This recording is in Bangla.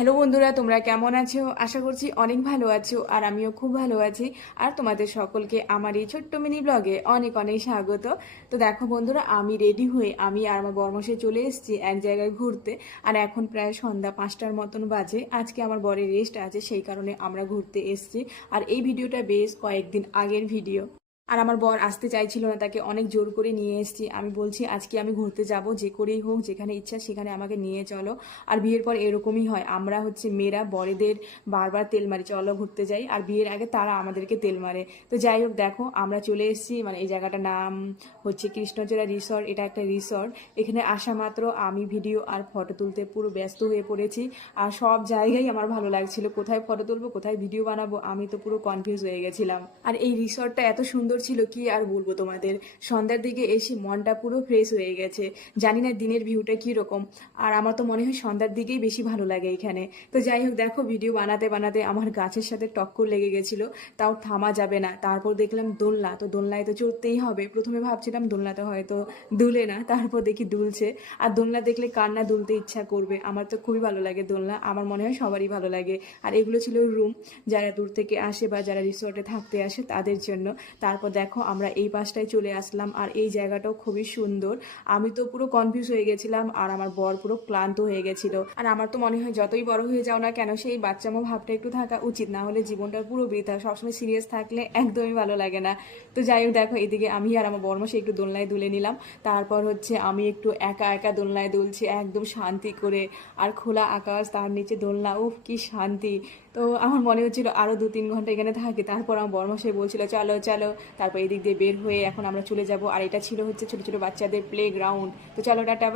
হ্যালো বন্ধুরা, তোমরা কেমন আছো? আশা করছি অনেক ভালো আছো, আর আমিও খুব ভালো আছি। আর তোমাদের সকলকে আমার এই ছোট্ট মিনি ব্লগে অনেক অনেক স্বাগত। তো দেখো বন্ধুরা, আমি রেডি হয়ে আমি আর আমার বরমশাই চলে এসেছি এক জায়গায় ঘুরতে। আর এখন প্রায় সন্ধ্যা 5টার মতন বাজে। আজকে আমার বরের রেস্ট আছে, সেই কারণে আমরা ঘুরতে এসেছি। আর এই ভিডিওটা বেশ কয়েকদিন আগের ভিডিও। আর আমার বর আসতে চাইছিল না, তাকে অনেক জোর করে নিয়ে এসেছি। আমি বলছি আজকে আমি ঘুরতে যাব, যে করেই হোক, যেখানে ইচ্ছা সেখানে আমাকে নিয়ে চলো। আর বিয়ের পর এরকমই হয়, আমরা হচ্ছে মেয়েরা বরেদের বারবার তেল মারি, চলো ঘুরতে যাই, আর বিয়ের আগে তারা আমাদেরকে তেল মারে। তো যাই হোক, দেখো আমরা চলে এসেছি। মানে এই জায়গাটার নাম হচ্ছে কৃষ্ণচূড়া রিসর্ট। এটা একটা রিসর্ট। এখানে আসা মাত্র আমি ভিডিও আর ফটো তুলতে পুরো ব্যস্ত হয়ে পড়েছি। আর সব জায়গায় আমার ভালো লাগছিল, কোথায় ফটো তুলবো কোথায় ভিডিও বানাবো, আমি তো পুরো কনফিউজ হয়ে গেছিলাম। আর এই রিসর্টটা এত সুন্দর ছিল, কি আর বলবো তোমাদের। সন্ধ্যার দিকে এসে মনটা পুরো ফ্রেশ হয়ে গেছে। জানি না দিনের ভিউটা কি রকম, আর আমার তো মনে হয় সন্ধ্যার দিকেই বেশি ভালো লাগে এখানে। তো যাই হোক, দেখো ভিডিও বানাতে বানাতে আমার গাছের সাথে টক্কর লেগে গেছিল, তাও থামা যাবে না। তারপর দেখলাম দোলনা, তো দোলনায় তো চড়তেই হবে। প্রথমে ভাবছিলাম দোলনাতে হয়তো দুলে না, তারপর দেখি দুলছে। আর দোলনা দেখলে কার না দুলতে ইচ্ছা করবে, আমার তো খুবই ভালো লাগে দোলনা, আমার মনে হয় সবারই ভালো লাগে। আর এগুলো ছিল রুম, যারা দূর থেকে আসে বা যারা রিসোর্টে থাকতে আসে তাদের জন্য। তারপর দেখো আমরা এই পাশটায় চলে আসলাম, আর এই জায়গাটাও খুবই সুন্দর। আমি তো পুরো কনফিউজ হয়ে গেছিলাম, আর আমার বর পুরো ক্লান্ত হয়ে গেছিল। আর আমার তো মনে হয় যতই বড় হয়ে যাও না কেন, সেই বাচ্চামো ভাবটা একটু থাকা উচিত, না হলে জীবনটা পুরো বৃথা। সবসময় সিরিয়াস থাকলে একদমই ভালো লাগে না। তো যাই হোক, দেখো এদিকে আমি আর আমার বরমশাই একটু দোলনায় দুলে নিলাম। তারপর হচ্ছে আমি একটু একা একা দোলনায় দুলছি একদম শান্তি করে। আর খোলা আকাশ, তার নিচে দোলনা, উফ কি শান্তি। তো আমার মনে হচ্ছিল আরো 2-3 ঘন্টা এখানে থাকি। তারপর আমার বরমশাই বলছিল চলো চলো। তারপর এদিক দিয়ে বের হয়ে এখন আমরা চলে যাব। আর এটা ছিল হচ্ছে ছোট ছোট বাচ্চাদের প্লে গ্রাউন্ড। তো চলো টাটা।